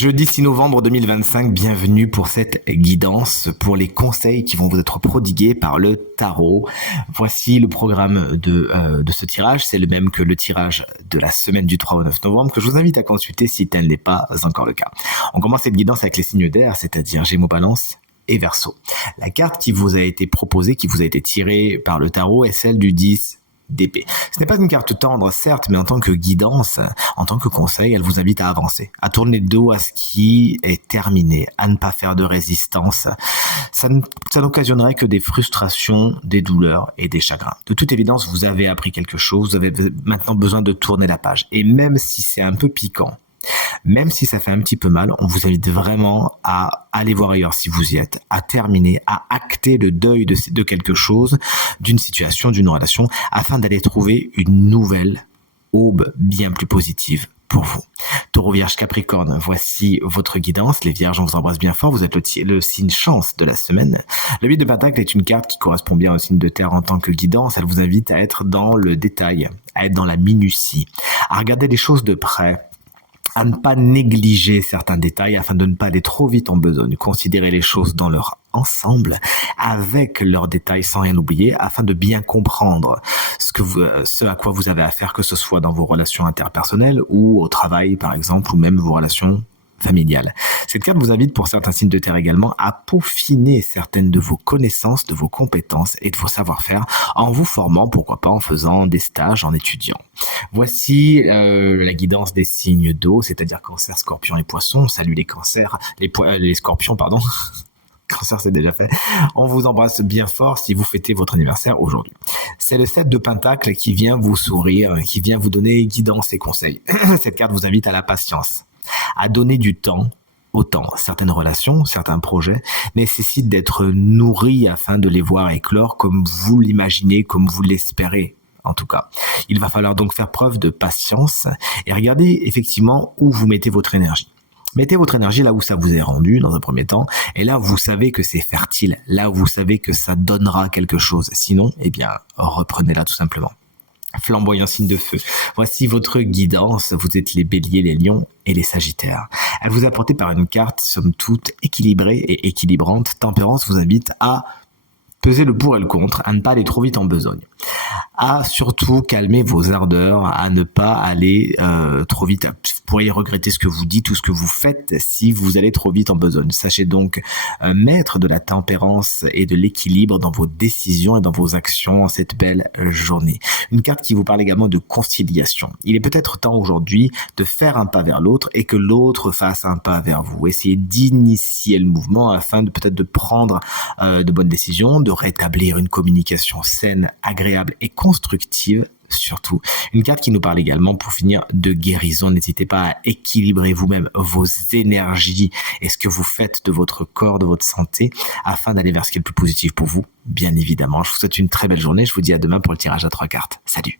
Jeudi 6 novembre 2025, bienvenue pour cette guidance, pour les conseils qui vont vous être prodigués par le tarot. Voici le programme de ce tirage, c'est le même que le tirage de la semaine du 3 au 9 novembre que je vous invite à consulter si tel n'est pas encore le cas. On commence cette guidance avec les signes d'air, c'est-à-dire Gémeaux, Balance et Verseau. La carte qui vous a été proposée, qui vous a été tirée par le tarot est celle du 10 d'épée. Ce n'est pas une carte tendre, certes, mais en tant que guidance, en tant que conseil, elle vous invite à avancer, à tourner le dos à ce qui est terminé, à ne pas faire de résistance. Ça n'occasionnerait que des frustrations, des douleurs et des chagrins. De toute évidence, vous avez appris quelque chose, vous avez maintenant besoin de tourner la page. Et même si c'est un peu piquant, même si ça fait un petit peu mal, on vous invite vraiment à aller voir ailleurs si vous y êtes, à terminer, à acter le deuil de quelque chose, d'une situation, d'une relation, afin d'aller trouver une nouvelle aube bien plus positive pour vous. Taureau, Vierge, Capricorne, voici votre guidance. Les Vierges, on vous embrasse bien fort. Vous êtes le signe chance de la semaine. Le 8 de Pentacle est une carte qui correspond bien au signe de terre en tant que guidance. Elle vous invite à être dans le détail, à être dans la minutie, à regarder les choses de près, à ne pas négliger certains détails afin de ne pas aller trop vite en besogne. Considérer les choses dans leur ensemble, avec leurs détails sans rien oublier, afin de bien comprendre ce à quoi vous avez affaire, que ce soit dans vos relations interpersonnelles ou au travail par exemple, ou même vos relations familiale. Cette carte vous invite pour certains signes de terre également à peaufiner certaines de vos connaissances, de vos compétences et de vos savoir-faire en vous formant, pourquoi pas en faisant des stages, en étudiant. Voici la guidance des signes d'eau, c'est-à-dire Cancer, Scorpion et Poisson. Salut les cancers, les scorpions, pardon. Cancer, c'est déjà fait. On vous embrasse bien fort si vous fêtez votre anniversaire aujourd'hui. C'est le 7 de Pentacle qui vient vous sourire, qui vient vous donner guidance et conseils. Cette carte vous invite à la patience, à donner du temps au temps. Certaines relations, certains projets nécessitent d'être nourris afin de les voir éclore comme vous l'imaginez, comme vous l'espérez. En tout cas, il va falloir donc faire preuve de patience et regarder effectivement où vous mettez votre énergie. Mettez votre énergie là où ça vous est rendu dans un premier temps, et là où vous savez que c'est fertile, là où vous savez que ça donnera quelque chose. Sinon, eh bien, reprenez-la tout simplement. Flamboyant signe de feu. Voici votre guidance. Vous êtes les béliers, les lions et les sagittaires. Elle vous est apportée par une carte, somme toute, équilibrée et équilibrante. Tempérance vous invite à peser le pour et le contre, à ne pas aller trop vite en besogne, à surtout calmer vos ardeurs, à ne pas aller trop vite. Vous pourriez regretter ce que vous dites ou ce que vous faites si vous allez trop vite en besogne. Sachez donc mettre de la tempérance et de l'équilibre dans vos décisions et dans vos actions en cette belle journée. Une carte qui vous parle également de conciliation. Il est peut-être temps aujourd'hui de faire un pas vers l'autre et que l'autre fasse un pas vers vous. Essayez d'initier le mouvement afin de peut-être de prendre de bonnes décisions, de rétablir une communication saine, agréable et constructive surtout. Une carte qui nous parle également, pour finir, de guérison. N'hésitez pas à équilibrer vous-même vos énergies et ce que vous faites de votre corps, de votre santé, afin d'aller vers ce qui est le plus positif pour vous, bien évidemment. Je vous souhaite une très belle journée. Je vous dis à demain pour le tirage à 3 cartes. Salut!